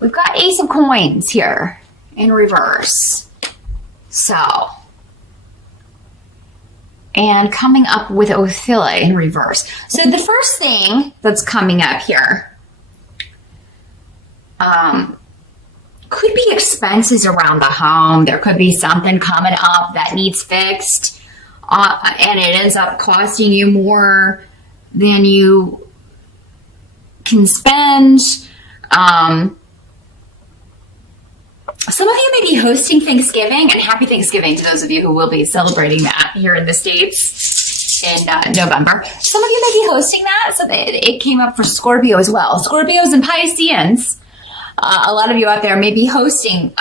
we've got Ace of Coins here in reverse. So, and coming up with Obsessively in reverse. So the first thing that's coming up here could be expenses around the home. There could be something coming up that needs fixed, and it ends up costing you more than you can spend. Some of you may be hosting Thanksgiving, and happy Thanksgiving to those of you who will be celebrating that here in the States in November. Some of you may be hosting that, so that it came up for Scorpio as well. Scorpios and Pisceans, a lot of you out there may be hosting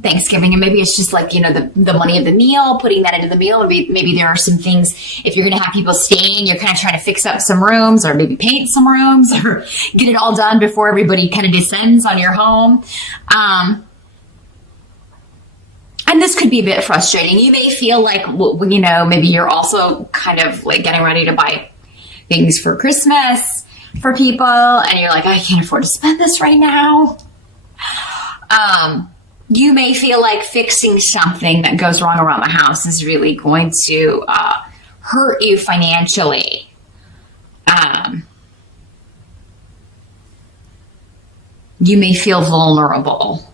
Thanksgiving, and maybe it's just like, you know, the money of the meal, putting that into the meal. Maybe there are some things, if you're going to have people staying, you're kind of trying to fix up some rooms, or maybe paint some rooms, or get it all done before everybody kind of descends on your home. And this could be a bit frustrating. You may feel like, you know, maybe you're also kind of like getting ready to buy things for Christmas for people, and you're like, I can't afford to spend this right now. You may feel like fixing something that goes wrong around the house is really going to hurt you financially. You may feel vulnerable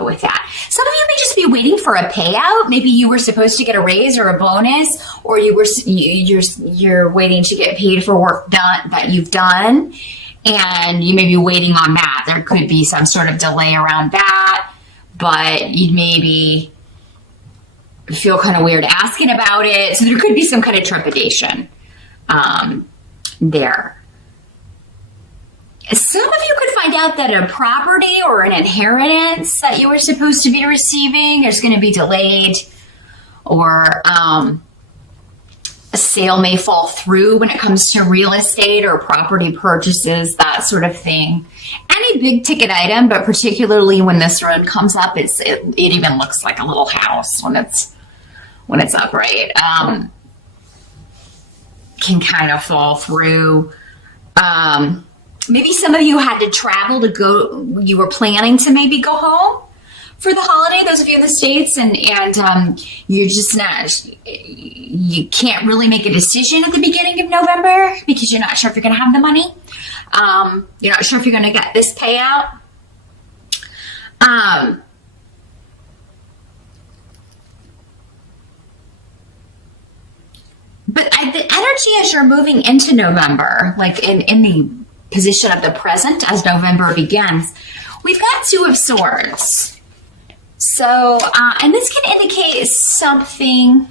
with that. Some of you may just be waiting for a payout. Maybe you were supposed to get a raise or a bonus, or you're waiting to get paid for work done that you've done, and you may be waiting on that. There could be some sort of delay around that, but you maybe feel kind of weird asking about it. So there could be some kind of trepidation there. Some of you could find out that a property or an inheritance that you were supposed to be receiving is going to be delayed, or a sale may fall through when it comes to real estate or property purchases, that sort of thing. Any big ticket item, but particularly when this rune comes up, it even looks like a little house when it's upright. Can kind of fall through. Maybe some of you had to travel to go, you were planning to maybe go home for the holiday, those of you in the States, and you're just not, you can't really make a decision at the beginning of November because you're not sure if you're going to have the money. You're not sure if you're going to get this payout. But the energy as you're moving into November, like in the position of the present as November begins, we've got Two of Swords. So, and this can indicate something,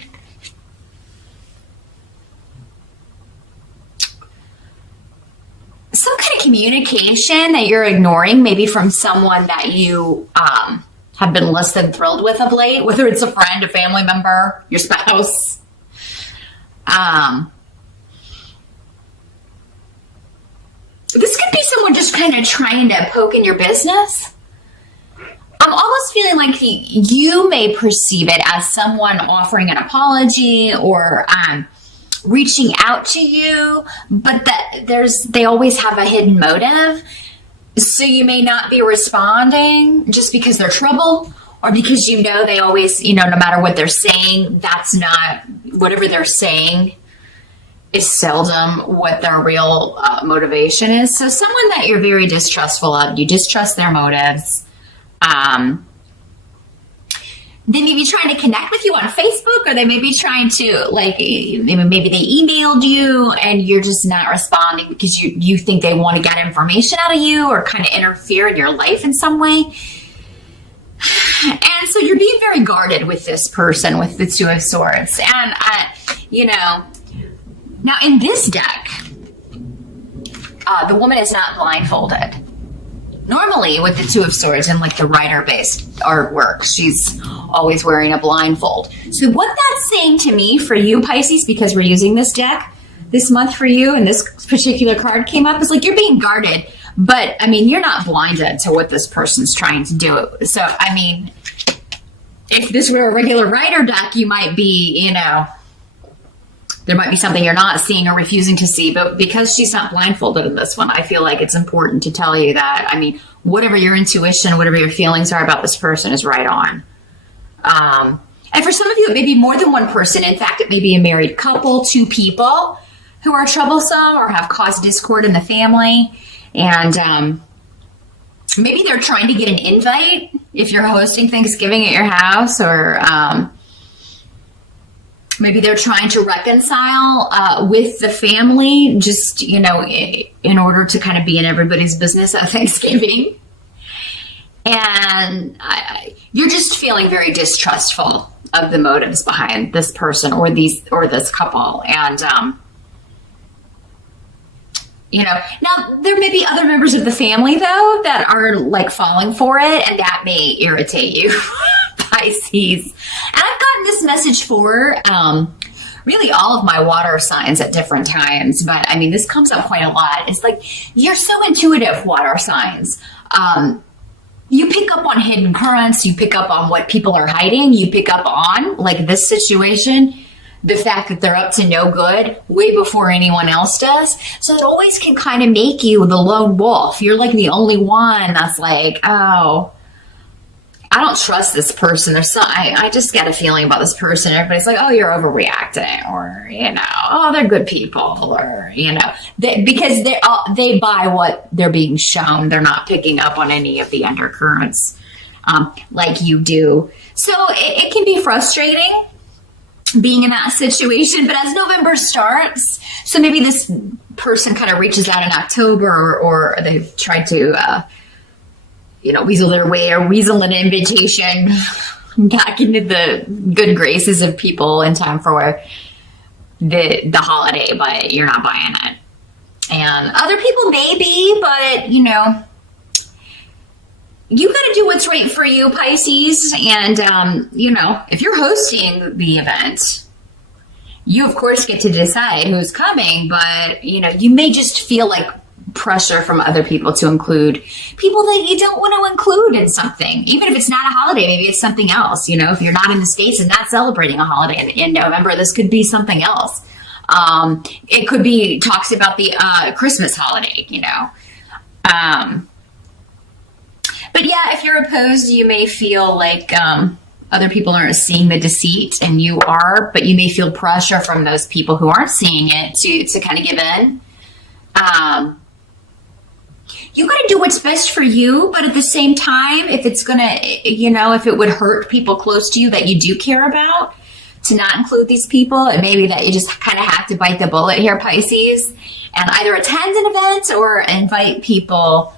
some kind of communication that you're ignoring, maybe from someone that you have been less than thrilled with of late, whether it's a friend, a family member, your spouse. This could be someone just kind of trying to poke in your business. I'm almost feeling like you may perceive it as someone offering an apology or reaching out to you, but they always have a hidden motive. So you may not be responding just because they're trouble, or because you know they always, no matter what they're saying, that's not, whatever they're saying is seldom what their real motivation is. So someone that you're very distrustful of, you distrust their motives. They may be trying to connect with you on Facebook, or they may be trying to, maybe they emailed you and you're just not responding because you think they want to get information out of you or kind of interfere in your life in some way. And so you're being very guarded with this person, with the Two of Swords. And, now in this deck, the woman is not blindfolded. Normally with the Two of Swords and like the writer-based artwork, she's always wearing a blindfold. So what that's saying to me for you, Pisces, because we're using this deck this month for you, and this particular card came up, is like you're being guarded, but you're not blinded to what this person's trying to do. So, if this were a regular writer deck, you might be, there might be something you're not seeing or refusing to see, but because she's not blindfolded in this one, I feel like it's important to tell you that, whatever your intuition, whatever your feelings are about this person is right on. And for some of you, it may be more than one person. In fact, it may be a married couple, 2 people who are troublesome or have caused discord in the family. And maybe they're trying to get an invite if you're hosting Thanksgiving at your house, or maybe they're trying to reconcile with the family, just, in order to kind of be in everybody's business at Thanksgiving. And you're just feeling very distrustful of the motives behind this person or this couple. And, now there may be other members of the family though that are like falling for it, and that may irritate you, Pisces. And I've gotten this message for, really all of my water signs at different times, but I mean, this comes up quite a lot. It's like, you're so intuitive, water signs. You pick up on hidden currents, you pick up on what people are hiding, you pick up on, like this situation, the fact that they're up to no good way before anyone else does. So it always can kind of make you the lone wolf. You're like the only one that's like, oh, I don't trust this person. I just get a feeling about this person. Everybody's like, oh, you're overreacting, or, oh, they're good people, or, because they buy what they're being shown. They're not picking up on any of the undercurrents like you do. So it can be frustrating being in that situation. But as November starts, so maybe this person kind of reaches out in October, or they've tried to, weasel their way or weasel an invitation back into the good graces of people in time for the holiday, but you're not buying it. And other people may be, but, you got to do what's right for you, Pisces. And, if you're hosting the event, you, of course, get to decide who's coming, but, you may just feel like pressure from other people to include people that you don't want to include in something. Even if it's not a holiday, maybe it's something else. If you're not in the States and not celebrating a holiday in November, this could be something else. It could be talks about the Christmas holiday, But yeah, if you're opposed, you may feel like other people aren't seeing the deceit, and you are, but you may feel pressure from those people who aren't seeing it to kind of give in. You got to do what's best for you, but at the same time, if it's going to, if it would hurt people close to you that you do care about, to not include these people, and maybe that you just kind of have to bite the bullet here, Pisces, and either attend an event or invite people.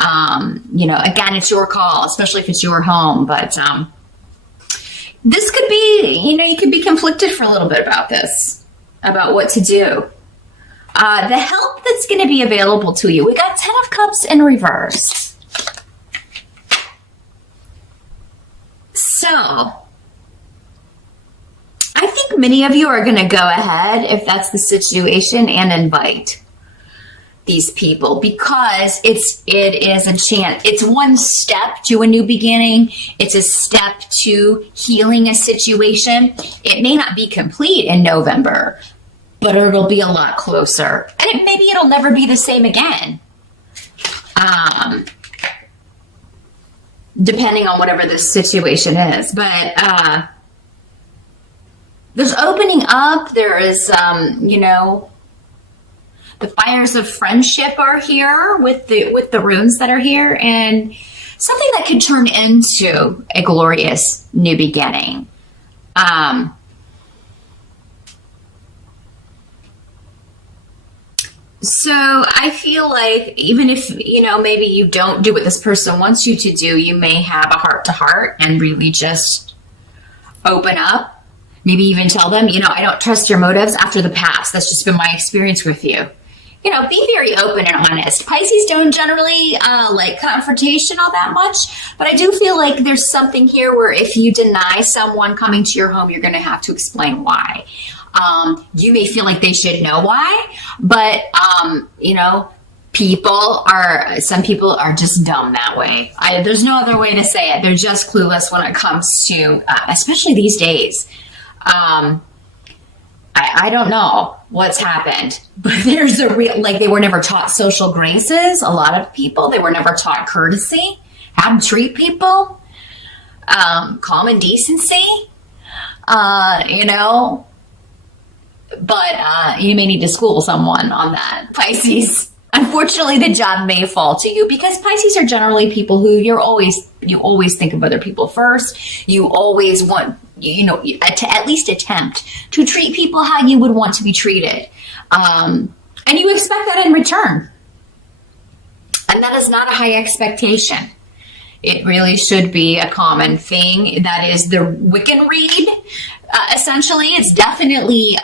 Again, it's your call, especially if it's your home, but this could be, you could be conflicted for a little bit about this, about what to do. The help that's going to be available to you. We got 10 of Cups in reverse. So, I think many of you are going to go ahead, if that's the situation, and invite these people, because it is a chance. It's one step to a new beginning. It's a step to healing a situation. It may not be complete in November, but it'll be a lot closer. And maybe it'll never be the same again. Depending on whatever the situation is. But there's opening up. There is, the fires of friendship are here with the runes that are here, and something that could turn into a glorious new beginning. So I feel like even if, maybe you don't do what this person wants you to do, you may have a heart-to-heart and really just open up. Maybe even tell them, I don't trust your motives after the past. That's just been my experience with you. Be very open and honest. Pisces don't generally like confrontation all that much, but I do feel like there's something here where if you deny someone coming to your home, you're going to have to explain why. You may feel like they should know why, but, some people are just dumb that way. There's no other way to say it. They're just clueless when it comes to, especially these days. I don't know. what's happened. But there's a real, like, they were never taught social graces. A lot of people, they were never taught courtesy, how to treat people, common decency, you know. But you may need to school someone on that, Pisces. Unfortunately, the job may fall to you because Pisces are generally people who you always think of other people first. You always want, to at least attempt to treat people how you would want to be treated. And you expect that in return. And that is not a high expectation. It really should be a common thing. That is the Wiccan read. Essentially, it's definitely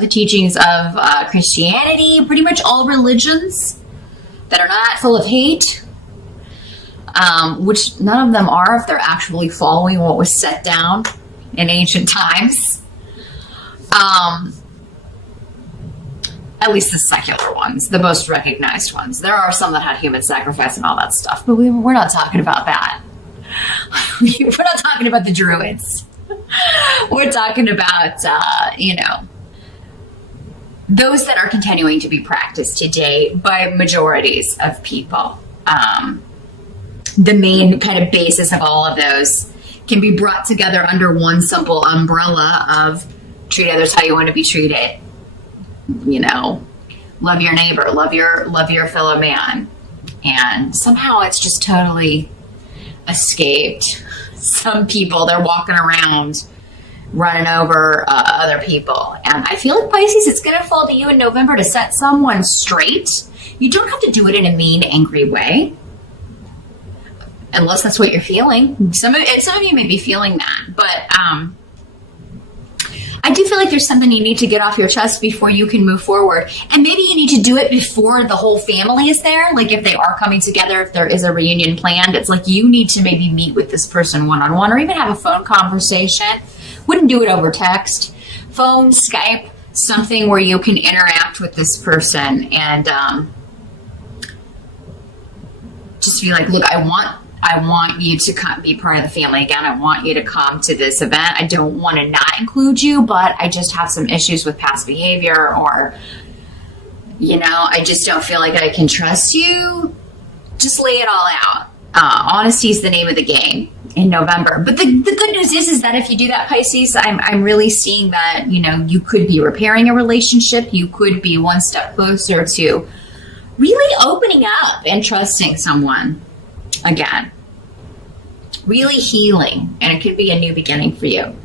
the teachings of Christianity, pretty much all religions that are not full of hate, which none of them are if they're actually following what was set down in ancient times. At least the secular ones, the most recognized ones. There are some that had human sacrifice and all that stuff, but we're not talking about that. We're not talking about the Druids. We're talking about, those that are continuing to be practiced today by majorities of people. The main kind of basis of all of those can be brought together under one simple umbrella of treat others how you want to be treated. Love your neighbor, love your fellow man. And somehow it's just totally escaped some people. They're walking around running over other people. And I feel like, Pisces, it's going to fall to you in November to set someone straight. You don't have to do it in a mean, angry way, unless that's what you're feeling. Some of you may be feeling that, but I do feel like there's something you need to get off your chest before you can move forward. And maybe you need to do it before the whole family is there. Like if they are coming together, if there is a reunion planned, it's like you need to maybe meet with this person one-on-one or even have a phone conversation. Wouldn't do it over text. Phone, Skype, something where you can interact with this person and just be like, look, I want you to be part of the family again. I want you to come to this event. I don't want to not include you, but I just have some issues with past behavior, or, I just don't feel like I can trust you. Just lay it all out. Honesty is the name of the game in November. But the good news is that if you do that, Pisces, I'm really seeing that, you could be repairing a relationship. You could be one step closer to really opening up and trusting someone again. Really healing, and it could be a new beginning for you.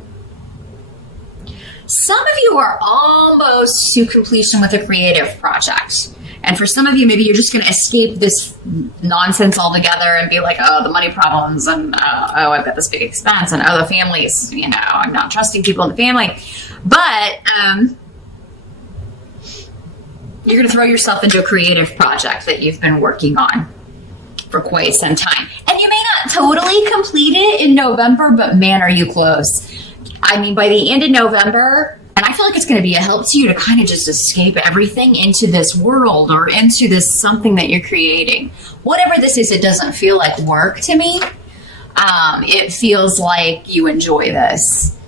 Some of you are almost to completion with a creative project. And for some of you, maybe you're just going to escape this nonsense altogether and be like, oh, the money problems, and I've got this big expense, and the families, I'm not trusting people in the family. But you're going to throw yourself into a creative project that you've been working on for quite some time. And you may not totally complete it in November, but man, are you close. I mean, by the end of November, and I feel like it's going to be a help to you to kind of just escape everything into this world or into this something that you're creating. Whatever this is, it doesn't feel like work to me. It feels like you enjoy this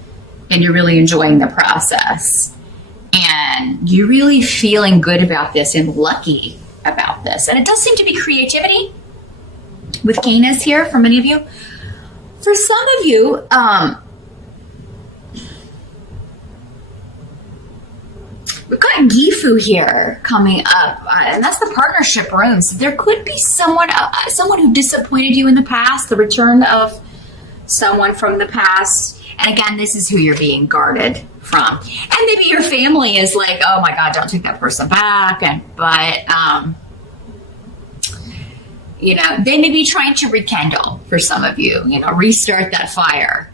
and you're really enjoying the process. And you're really feeling good about this and lucky about this. And it does seem to be creativity with Canis here for many of you. For some of you, we've got Gifu here coming up, and that's the partnership room. So there could be someone who disappointed you in the past, the return of someone from the past. And again, this is who you're being guarded from. And maybe your family is like, oh my God, don't take that person back. But they may be trying to rekindle for some of you, restart that fire.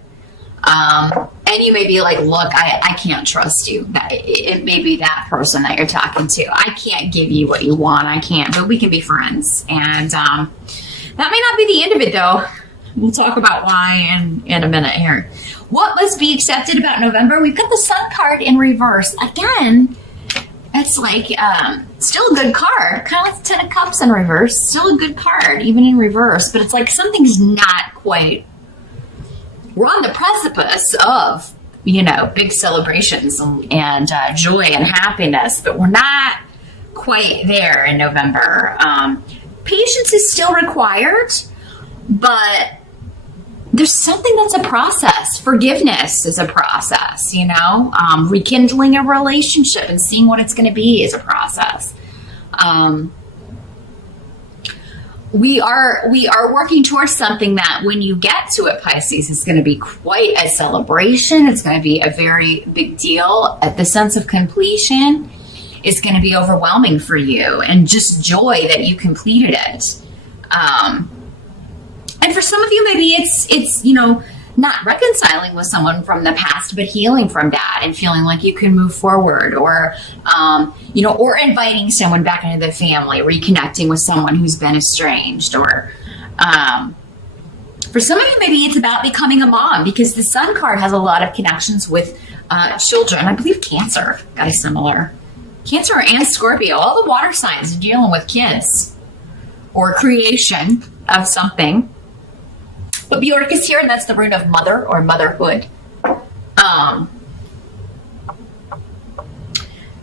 And you may be like, look, I can't trust you. It may be that person that you're talking to. I can't give you what you want. I can't, but we can be friends. And that may not be the end of it, though. We'll talk about why in a minute here. What must be accepted about November? We've got the Sun card in reverse. Again, it's like still a good card. Kind of like the Ten of Cups in reverse. Still a good card, even in reverse. But it's like something's not quite... We're on the precipice of big celebrations and joy and happiness, but we're not quite there in November. Patience is still required, but there's something that's a process. Forgiveness is a process, rekindling a relationship and seeing what it's going to be is a process. We are working towards something that when you get to it, Pisces, is going to be quite a celebration. It's going to be a very big deal. The sense of completion is going to be overwhelming for you, and just joy that you completed it. And for some of you, maybe it's not reconciling with someone from the past, but healing from that and feeling like you can move forward, or inviting someone back into the family, reconnecting with someone who's been estranged, or for some of you, maybe it's about becoming a mom, because the Sun card has a lot of connections with children. I believe Cancer got a similar. Cancer and Scorpio, all the water signs are dealing with kids or creation of something. But Bjork is here, and that's the rune of mother or motherhood.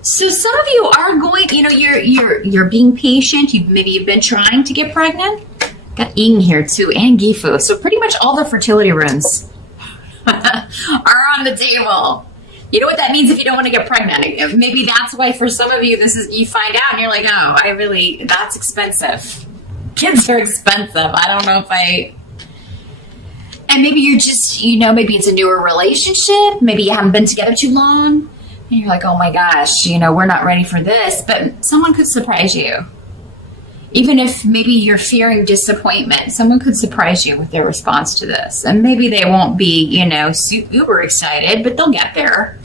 So some of you are going, you're being patient. You've been trying to get pregnant. Got Ying here too, and Gifu. So pretty much all the fertility runes are on the table. You know what that means if you don't want to get pregnant? Maybe that's why for some of you, you find out and you're like, oh, that's expensive. Kids are expensive. I don't know if and maybe you're just, maybe it's a newer relationship. Maybe you haven't been together too long. And you're like, oh my gosh, we're not ready for this. But someone could surprise you. Even if maybe you're fearing disappointment, someone could surprise you with their response to this. And maybe they won't be, super excited, but they'll get there.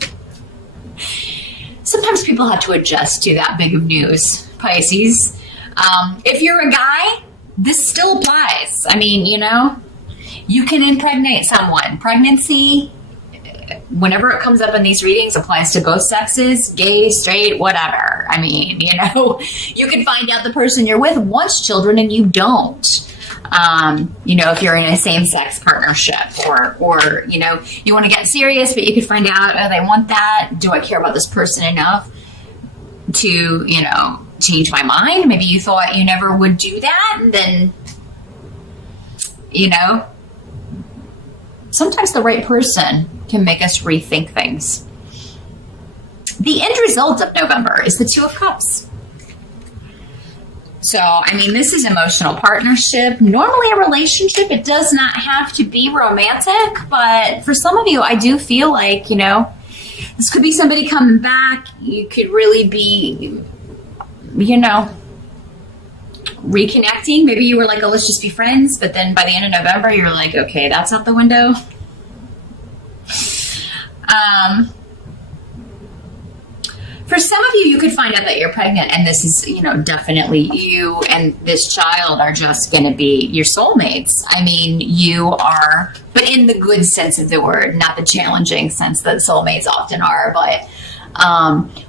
Sometimes people have to adjust to that big of news, Pisces. If you're a guy, this still applies. I mean, you can impregnate someone. Pregnancy, whenever it comes up in these readings, applies to both sexes, gay, straight, whatever. I mean, you can find out the person you're with wants children and you don't. If you're in a same-sex partnership, or you want to get serious, but you can find out, they want that. Do I care about this person enough to, change my mind? Maybe you thought you never would do that, and then, sometimes the right person can make us rethink things. The end result of November is the Two of Cups. So, this is emotional partnership. Normally a relationship, it does not have to be romantic, but for some of you, I do feel like, this could be somebody coming back. You could really be, reconnecting. Maybe you were like, oh, let's just be friends. But then by the end of November, you're like, okay, that's out the window. For some of you, you could find out that you're pregnant, and this is, definitely you and this child are just going to be your soulmates. You are, but in the good sense of the word, not the challenging sense that soulmates often are. But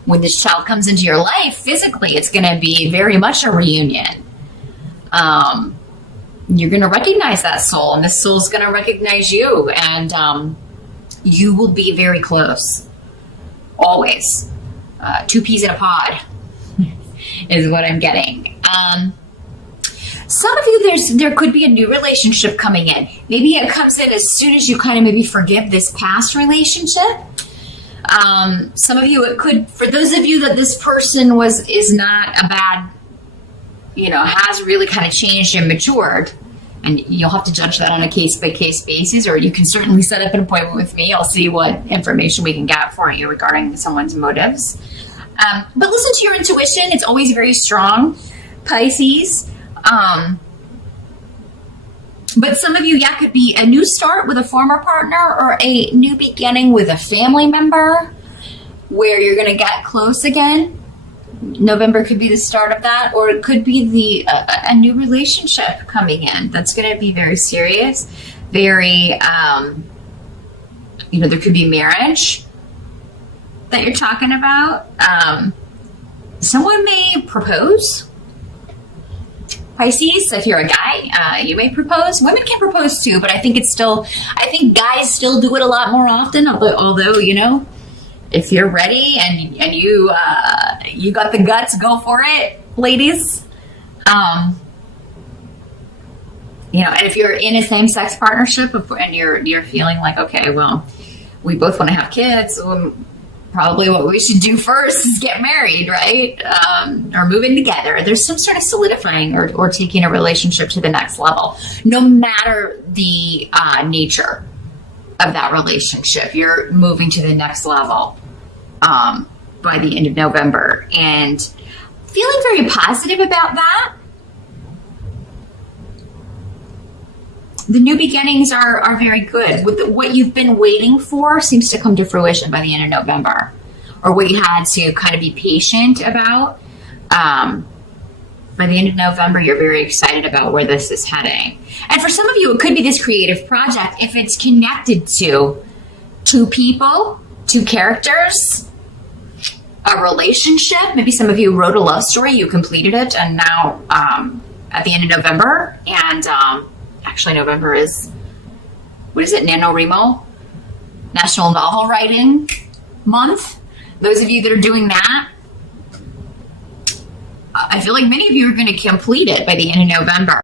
when this child comes into your life, physically, it's going to be very much a reunion. You're going to recognize that soul, and this soul's going to recognize you, and you will be very close. Always. Two peas in a pod is what I'm getting. Some of you, there could be a new relationship coming in. Maybe it comes in as soon as you kind of maybe forgive this past relationship. Some of you, it could, for those of you that this person is not a bad, has really kind of changed and matured, and you'll have to judge that on a case-by-case basis, or you can certainly set up an appointment with me. I'll see what information we can get for you regarding someone's motives. But listen to your intuition. It's always very strong, Pisces. But some of you, could be a new start with a former partner, or a new beginning with a family member where you're going to get close again. November could be the start of that, or it could be a new relationship coming in that's going to be very serious, very, there could be marriage that you're talking about. Someone may propose. Pisces. If you're a guy, you may propose. Women can propose too, but I think guys still do it a lot more often. Although, if you're ready and you got the guts, go for it, ladies. And if you're in a same-sex partnership and you're feeling like, okay, well, we both want to have kids, probably what we should do first is get married, right? Or move in together. There's some sort of solidifying or taking a relationship to the next level. No matter the nature of that relationship, you're moving to the next level by the end of November. And feeling very positive about that. The new beginnings are very good. What you've been waiting for seems to come to fruition by the end of November, or what you had to kind of be patient about. By the end of November, you're very excited about where this is heading. And for some of you, it could be this creative project if it's connected to two people, two characters, a relationship. Maybe some of you wrote a love story, you completed it, and now at the end of November, and actually, November is, what is it, NaNoWriMo? National Novel Writing Month. Those of you that are doing that, I feel like many of you are going to complete it by the end of November.